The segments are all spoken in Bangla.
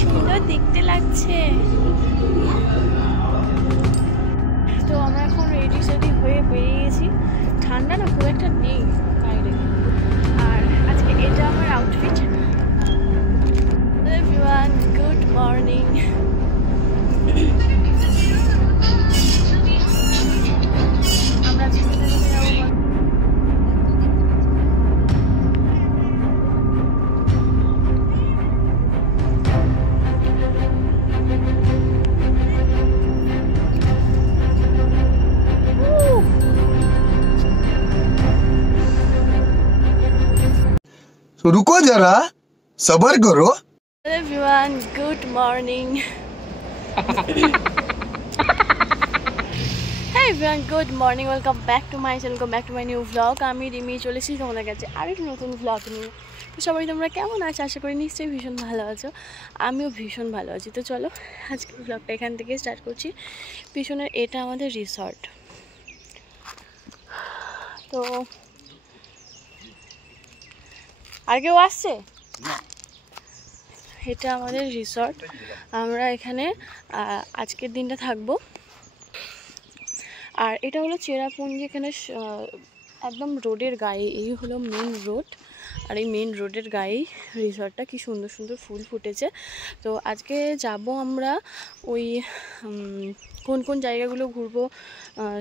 সুন্দর দেখতে লাগছে। তো আমরা এখন রেডি সেডি হয়ে বেরিয়ে গেছি। ঠান্ডা না খুব একটা নেই বাইরে। আর আজকে এটা আমার আউটফিট। Everyone good morning. আমরা तो रुको जरा सबर करो। everyone good morning. Hey everyone good morning, welcome back to my channel, welcome back to my new vlog. আমি রিমি চলে এসেছি তোমাদের কাছে আরেকটা নতুন vlog নিয়ে। তো সবাই তোমরা কেমন আছো? আশা করি নিশ্চয়ই ভীষণ ভালো আছো। আমিও ভীষণ ভালো আছি। তো চলো আজকে vlogটা এখান থেকে স্টার্ট করছি। পিছনের এটা আমাদের রিসর্ট। তো আর কেউ আসছে? এটা আমাদের রিসর্ট। আমরা এখানে আজকের দিনটা থাকবো। আর এটা হলো চেরাপুঞ্জি। এখানে একদম রোডের গায়ে, এই হলো মেন রোড। আর এই মেন রোডের গায়েই রিসর্টটা। কি সুন্দর সুন্দর ফুল ফুটেছে। তো আজকে যাব আমরা ওই কোন কোন জায়গাগুলো ঘুরবো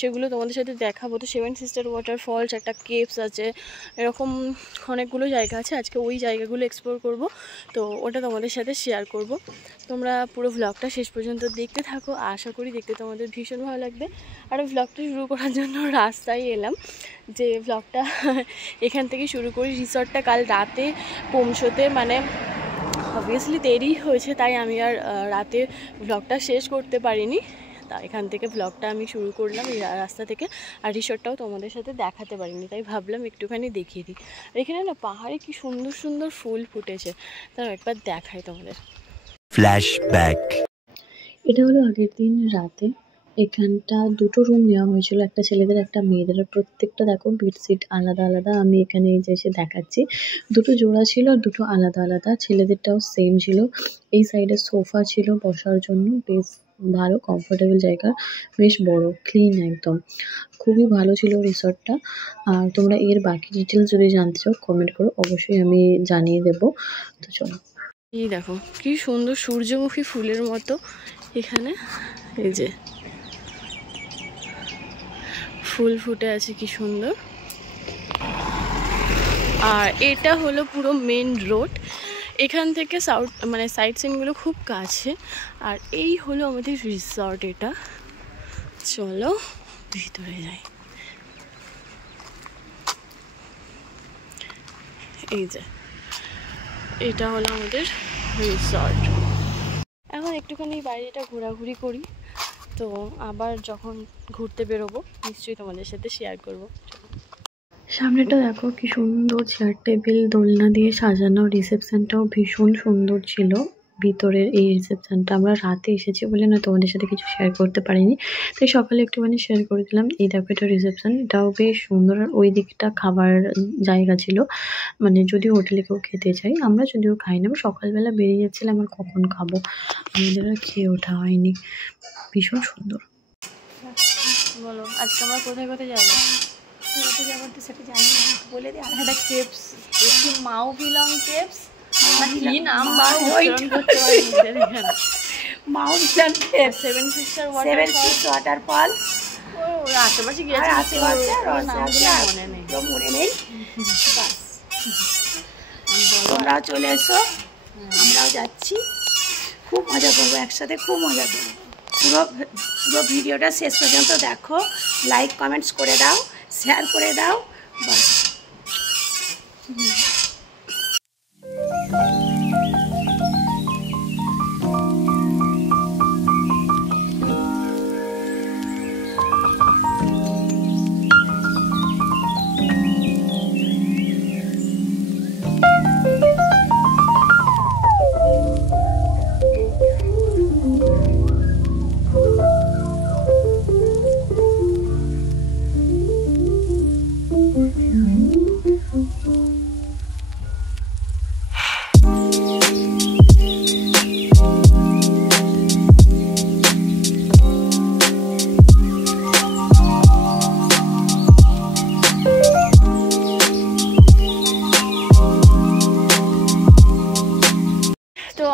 সেগুলো তোমাদের সাথে দেখাবো। তো 7 সিস্টার ওয়াটারফলস, একটা কেভস আছে, এরকম অনেকগুলো জায়গা আছে। আজকে ওই জায়গাগুলো এক্সপ্লোর করব। তো ওটা তোমাদের সাথে শেয়ার করব। তোমরা পুরো ভ্লগটা শেষ পর্যন্ত দেখতে থাকো। আশা করি দেখতে তোমাদের ভীষণ ভালো লাগবে। আর ভ্লগটা শুরু করার জন্য রাস্তায় এলাম, যে ভ্লগটা এখান থেকে শুরু করি। রিসর্টটা কাল রাতে পৌঁছতে মানে অবভিয়াসলি দেরি হয়েছে, তাই আমি আর রাতে ভ্লগটা শেষ করতে পারিনি। তা এখান থেকে ভ্লগটা আমি শুরু করলাম এই রাস্তা থেকে। আর রিসর্টটাও তোমাদের সাথে দেখাতে পারিনি, তাই ভাবলাম একটুখানি দেখিয়ে দিই। আর এখানে না পাহাড়ে কি সুন্দর সুন্দর ফুল ফুটেছে, তাও একবার দেখাই তোমাদের। ফ্ল্যাশব্যাক। এটা হলো আগের দিন রাতে। এখানটা দুটো রুম নেওয়া হয়েছিল, একটা ছেলেদের একটা মেয়েদের। প্রত্যেকটা দেখো বেডশিট আলাদা আলাদা। আমি এখানে এই যে এসে দেখাচ্ছি, দুটো জোড়া ছিল আর দুটো আলাদা আলাদা। ছেলেদেরটাও সেম ছিল। এই সাইডে সোফা ছিল বসার জন্য, বেশ ভালো কমফোর্টেবল জায়গা, বেশ বড়, ক্লিন একদম। খুবই ভালো ছিল রিসর্টটা। আর তোমরা এর বাকি ডিটেলস যদি জানতে চাও কমেন্ট করো, অবশ্যই আমি জানিয়ে দেবো। তো চলো, এই দেখো কি সুন্দর সূর্যমুখী ফুলের মতো এখানে এই যে ফুল ফুটে আছে, কি সুন্দর। আর এটা হলো পুরো মেন রোড। এখান থেকে সাউথ মানে সাইড সিনগুলো খুব কাছে। আর এই হলো আমাদের রিসর্ট। এটা চলো ভিতরে যাই। এই যে এটা হলো আমাদের রিসর্ট। এখন একটুখানি বাইরেটা ঘোরাঘুরি করি। তো আবার যখন ঘুরতে বেরোবো নিশ্চয়ই তোমাদের সাথে শেয়ার করবো। সামনেটা দেখো কি সুন্দর চেয়ার টেবিল দোলনা দিয়ে সাজানো। রিসেপশনটাও ভীষণ সুন্দর ছিল। ভিতরের এই রিসেপশনটা আমরা রাতে এসেছি বলে না তোমাদের সাথে কিছু শেয়ার করতে পারিনি, তাই সকালে একটুখানি শেয়ার করে দিলাম। এই দেখো এটা রিসেপশন, এটাও বেশ সুন্দর। ওই দিকটা খাবার জায়গা ছিল, মানে যদি হোটেলে কেউ খেতে চাই। আমরা যদিও খাই না, সকালবেলা বেরিয়ে যাচ্ছিলাম আর কখন খাবো, আমাদের আর খেয়ে ওঠা হয়নি। ভীষণ সুন্দর। বলো আজকে আমরা কোথায় কোথায় যাবো? কোথায় যাবো তো সেটা জানি না, বলে দিই। আর একটা কেভস, একটি মাউ বিলং কেভস, কি নাম বা উচ্চারণ করতে পারি নিজের এখানে। Mount cave, 7 sister waterfall. ওই আশেপাশে গিয়েছি, মনে নেই। মনে নেই। তোমরাও চলে এসো, আমরাও যাচ্ছি। খুব মজা করবো একসাথে, খুব মজা করবো। পুরো পুরো ভিডিওটা শেষ পর্যন্ত দেখো, লাইক কমেন্টস করে দাও, শেয়ার করে দাও। বাস।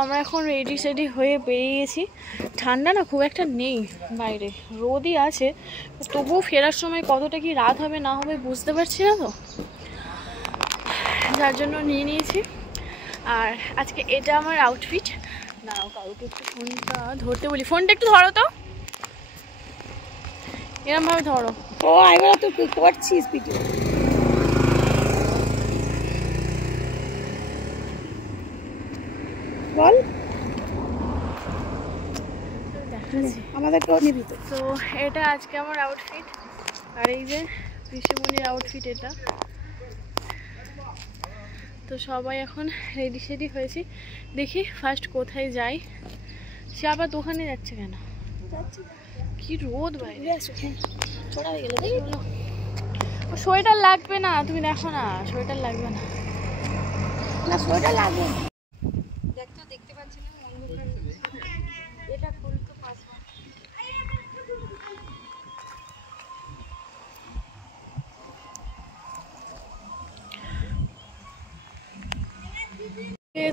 আমরা এখন রেডি সেডি হয়ে বেরিয়ে গেছি। ঠান্ডা না খুব একটা নেই, বাইরে রোদই আছে, তবুও ফেরার সময় কতটা কি রাত হবে না হবে বুঝতে পারছি না তো, যার জন্য নিয়ে নিয়েছি। আর আজকে এটা আমার আউটফিট। দাঁড়াও কাউকে একটু ফোনটা ধরতে বলি, ফোনটা একটু ধরো তো, এরমভাবে ধরো। ও এবার তো কি করছিস ভিডিও? বল আমাদেরকেও নিবি তো? তো এটা আজকে আমার আউটফিট, আর এই যে পিসিমণির আউটফিট এটা। তো সবাই এখন রেডি সেডি হয়েছি, দেখি ফার্স্ট কোথায় যাই। সে আবার দোকানে যাচ্ছে কেন? কি রোদ বাইরে, ছোড়া হয়ে গেল। সোয়েটার লাগবে না, তুমি দেখো না, সোয়েটার লাগবে না। না সোয়েটার লাগবে। দেখতে পাচ্ছি না এটা খুলতে পারবো।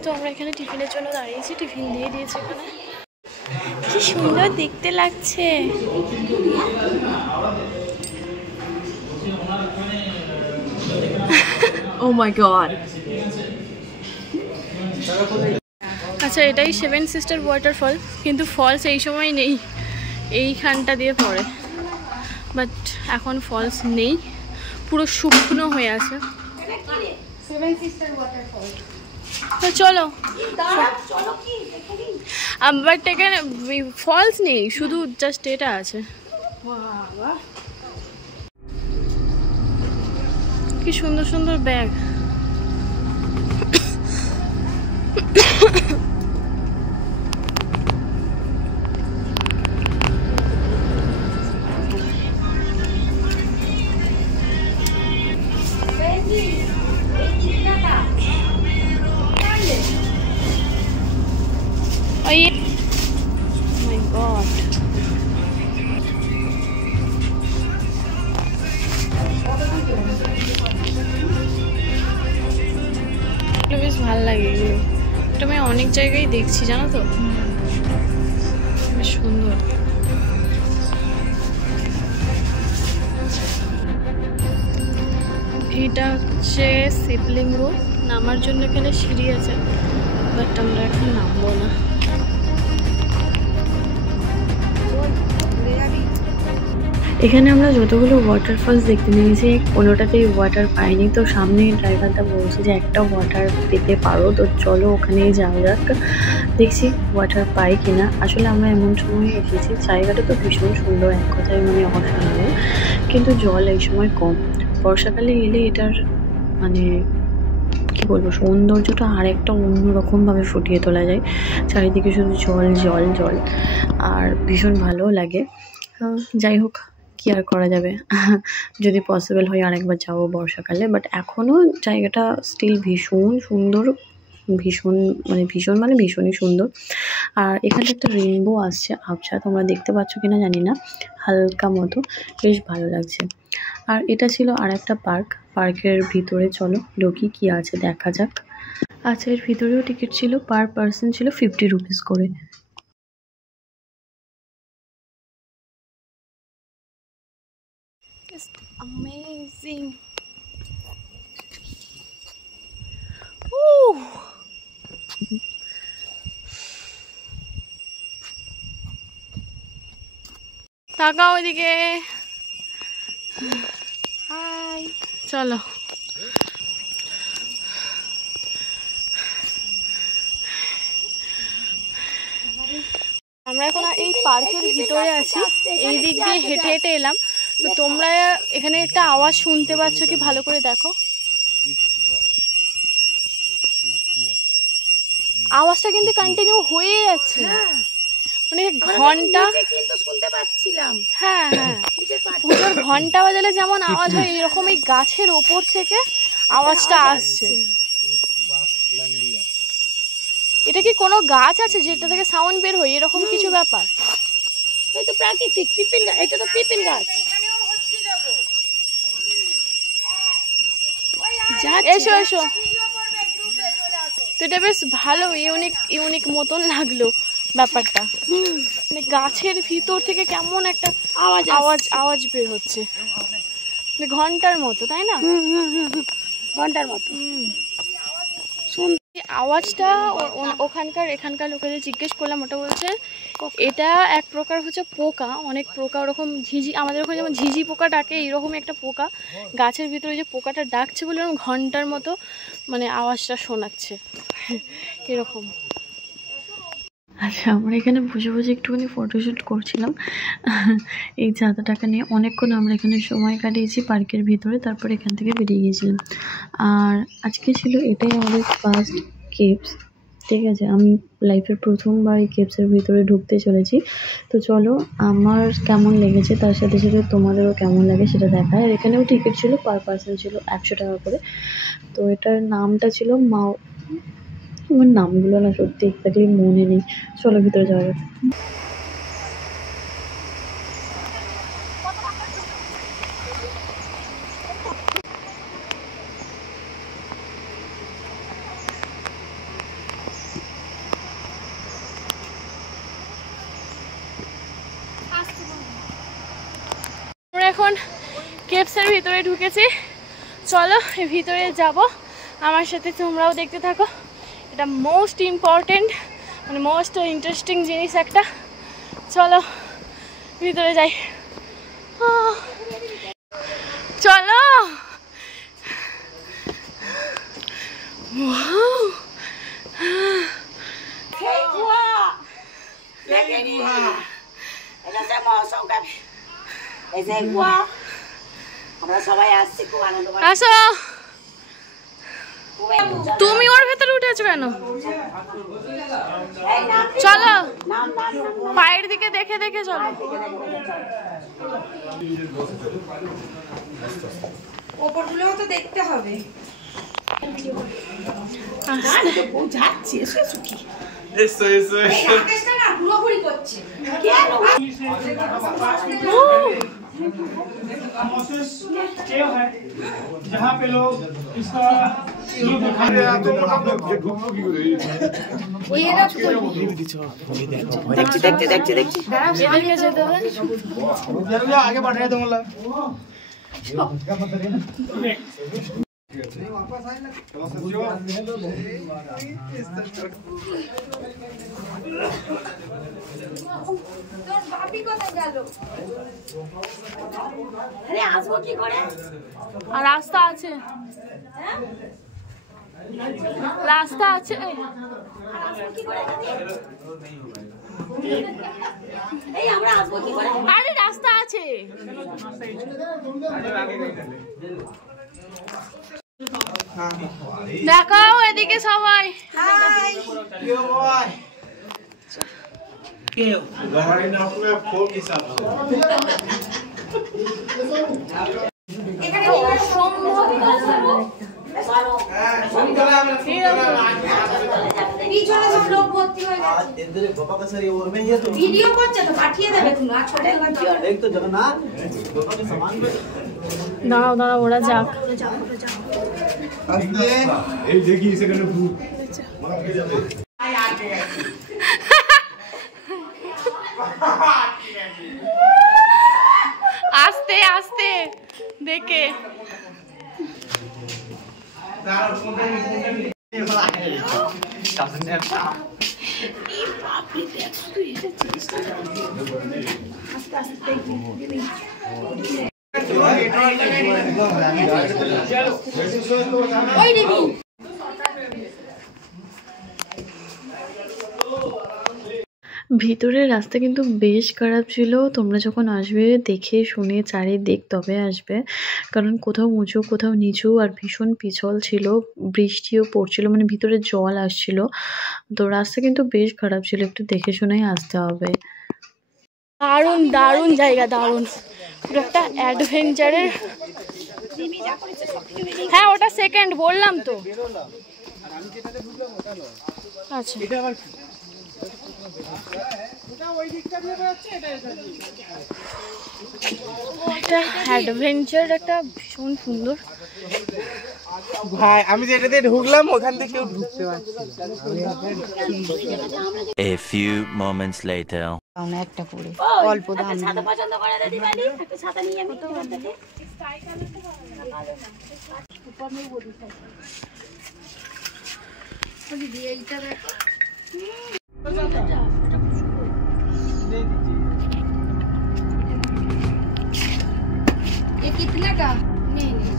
তো আমরা এখানে টিফিনের জন্য দাঁড়িয়েছি, টিফিন দিয়ে দিয়েছে এখানে। কি সুন্দর দেখতে লাগছে। Oh my god. আচ্ছা এটাই 7 সিস্টার ওয়াটারফল, কিন্তু ফলস এই সময় নেই, এইখানটা দিয়ে পড়ে, বাট এখন ফলস নেই, পুরো শুকনো হয়ে আছে। তো চলো, বাট এখানে ফলস নেই, শুধু জাস্ট এটা আছে। কি সুন্দর সুন্দর bag. Oh yeah. Oh my god. বেশ ভালো লাগে এগুলো, এটা আমি অনেক জায়গায় দেখছি জানো তো, বেশ সুন্দর। এটা হচ্ছে শিবলিঙ্গ, নামার জন্য এখানে সিঁড়ি আছে, বাট আমরা এখন নামবো না। এখানে আমরা যতগুলো ওয়াটারফলস দেখতে নিয়েছি কোনোটাতেই ওয়াটার পাইনি, তো সামনে ড্রাইভারটা বলছে যে একটা ওয়াটার পেতে পারো, তো চলো ওখানেই যাওয়া যাক, দেখছি ওয়াটার পাই কিনা। আসলে আমরা এমন সময় এসেছি, জায়গাটা তো ভীষণ সুন্দর, এক কথায় মানে অসাধারণ, কিন্তু জল এই সময় কম। বর্ষাকালে এলে এটার মানে কি বলবো, সৌন্দর্যটা আরেকটা অন্যরকমভাবে ফুটিয়ে তোলা যায়, চারিদিকে শুধু জল জল জল, আর ভীষণ ভালো লাগে। যাই হোক, কি আর করা যাবে, যদি পসিবল হয় আরেকবার যাবো বর্ষাকালে, বাট এখনও জায়গাটা স্টিল ভীষণ সুন্দর, ভীষণ মানে ভীষণই সুন্দর। আর এখানে একটা রেইনবো আসছে আবছা, তোমরা দেখতে পাচ্ছ কিনা জানি না, হালকা মতো, বেশ ভালো লাগছে। আর এটা ছিল আর একটা পার্ক, পার্কের ভিতরে চলো ঢুকি, কি আছে দেখা যাক। আচ্ছা এর ভিতরেও টিকিট ছিল, পার পার্সন ছিল 50 রুপিস করে। It's amazing. Ooh. তাকাও ওইদিকে। হাই, চলো। আমরা এখন এই পার্কের ভিতরে আছি, এই দিক দিয়ে হেঁটে হেঁটে এলাম। তো তোমরা এখানে একটা আওয়াজ শুনতে পাচ্ছ কি, ভালো করে দেখো, আওয়াজটা কিন্তু কন্টিনিউ হয়ে যাচ্ছে, মানে ঘন্টা কিন্তু শুনতে পাচ্ছিলাম। হ্যাঁ হ্যাঁ, পুজোর ঘন্টা বাজালে যেমন আওয়াজ হয়, এরকম এই গাছের ওপর থেকে আওয়াজটা আসছে। এটা কি কোনো গাছ আছে যেটা থেকে সাউন্ড বের হয়, এরকম কিছু ব্যাপার? এই তো প্রাকৃতিক পিপিল গাছ, এটা তো পিপিল গাছ। এসো এসো, তো এটা বেশ ভালো, ইউনিক মতন লাগলো ব্যাপারটা। মানে গাছের ভিতর থেকে কেমন একটা আওয়াজ বের হচ্ছে, মানে ঘন্টার মতো, তাই না? ঘন্টার মতো আওয়াজটা এখানকার লোকেদের জিজ্ঞেস করলাম, ওটা বলছে এটা এক প্রকার হচ্ছে পোকা, অনেক পোকা ওরকম আমাদের ওখানে যেমন ঝিঝি পোকা ডাকে, এইরকমই একটা পোকা গাছের ভিতরে যে পোকাটা ডাকছে বলে এরকম ঘন্টার মতো মানে আওয়াজটা শোনাচ্ছে এরকম। আচ্ছা, আমরা এখানে বসে বসে একটুখানি ফটোশ্যুট করছিলাম এই ছাতাটাকে নিয়ে। অনেকক্ষণ আমরা এখানে সময় কাটিয়েছি পার্কের ভিতরে, তারপর এখান থেকে বেরিয়ে গিয়েছিলাম। আর আজকে ছিল এটাই আমাদের ফার্স্ট কেভস, ঠিক আছে? আমি লাইফের প্রথমবার এই কেভসের ভিতরে ঢুকতে চলেছি। তো চলো আমার কেমন লেগেছে তার সাথে সাথে তোমাদেরও কেমন লাগে সেটা দেখায়। আর এখানেও টিকিট ছিল, পার পার্সন ছিল 100 টাকা করে। তো এটার নামটা ছিল আমার নামগুলো না সত্যি এক্স্যাক্টলি মনে নেই। চলো ভিতরে যাওয়া যাক। আমরা এখন কেভসের ভিতরে ঢুকেছি, চলো ভিতরে যাব, আমার সাথে তোমরাও দেখতে থাকো। এটা মোস্ট ইম্পর্টেন্ট মানে মোস্ট ইন্টারেস্টিং জিনিস একটা। চলো ভিতরে যাই, চলো। আমরা সবাই আসছি, খুব আনন্দ। আসো, তুমি ওর ভেতরে উঠেছো কেন? চলো পায়ের দিকে দেখে দেখে চলো। ওপরগুলোও তো দেখতে হবে। পুরোপুরি করছে जहाँ पे लोग इसका आगे बढ़ रहे थे मतलब আর রাস্তা আছে, রাস্তা আছে। আরে রাস্তা আছে, দেখাও এদিকে সবাই। ভিডিও করছে তো পাঠিয়ে দেবে তুমি। আর ছোট দাঁড়াও দাঁড়াও, ওরা যাক। আস্তে আস্তে দেখে ভিতরের রাস্তা কিন্তু বেশ খারাপ ছিল। তোমরা যখন আসবে দেখে শুনে চারিদিক তবে আসবে, কারণ কোথাও উঁচু কোথাও নিচু আর ভীষণ পিছল ছিল, বৃষ্টিও পড়ছিল, মানে ভিতরে জল আসছিল। তো রাস্তা কিন্তু বেশ খারাপ ছিল, একটু দেখে শুনেই আসতে হবে। দারুণ দারুণ জায়গা, দারুণ, পুরো একটা অ্যাডভেঞ্চারের। হ্যাঁ ওটা সেকেন্ড বললাম তো। আচ্ছা একটা অ্যাডভেঞ্চার, একটা ভীষণ সুন্দর। ভাই আমি যেটাতে ঢুকলাম ওখান থেকে কেউ ঢুকতে পারছে না। A few moments later. একটা করে অল্প দাম ছাতা পছন্দ করে দিদি বাড়ি একটা ছাতা নিয়ে আমি তো দেখে দিদি এইটা দেখো ये कितने का नहीं नहीं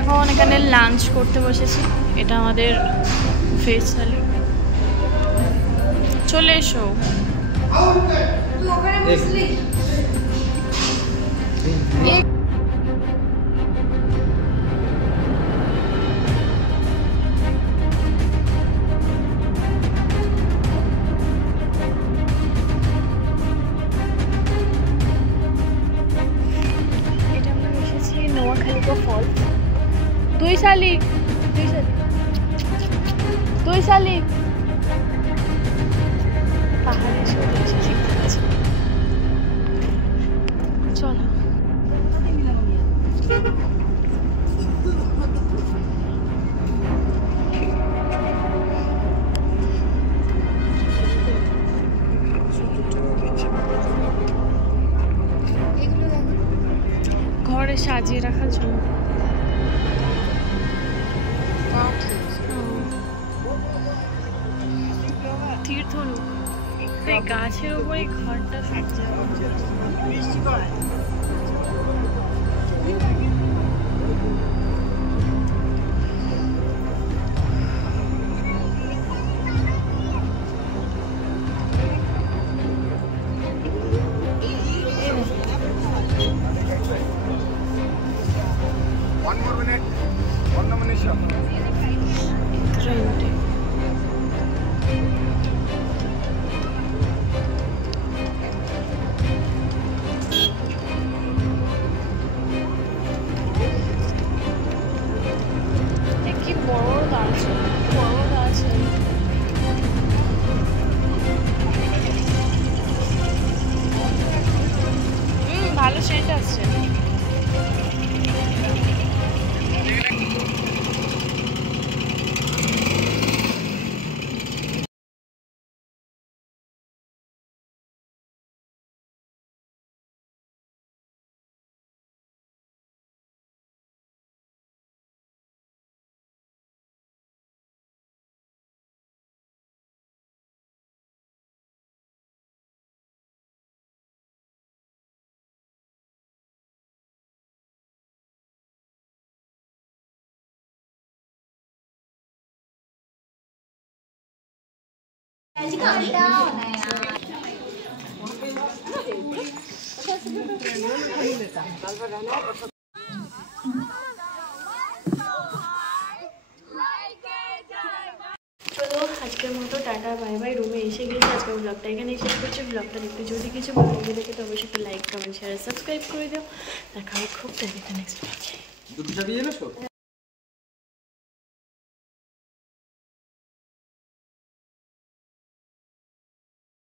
এখন এখানে লাঞ্চ করতে বসেছি। এটা আমাদের ভেজ থালি। চলে এসো। এটা আমরা এসেছি নোয়াখালীতে ফল। দুই শালিক পাহাড়ে চলে এসেছি। চলো ঘরে সাজিয়ে রাখার জন্য। তীর্থরূপ এই গাছের উপরে ঘরটা সাজিয়ে ট্রেনটে। কি বড় আছে, বড় আছে। ভালো সেন্ট আসছে। চলো আজকের মতো টাটা বাই বাই। রুমে এসে গেছি। আজকের ব্লগটা এখানেই শেষ করছি। ব্লগটা দেখতে যদি কিছু ভালো লাগে দেখে তো অবশ্যই একটা লাইক কমেন্ট শেয়ার সাবস্ক্রাইব করে দিও। দেখা হবে খুব তাড়াতাড়ি নেক্সট ব্লগে।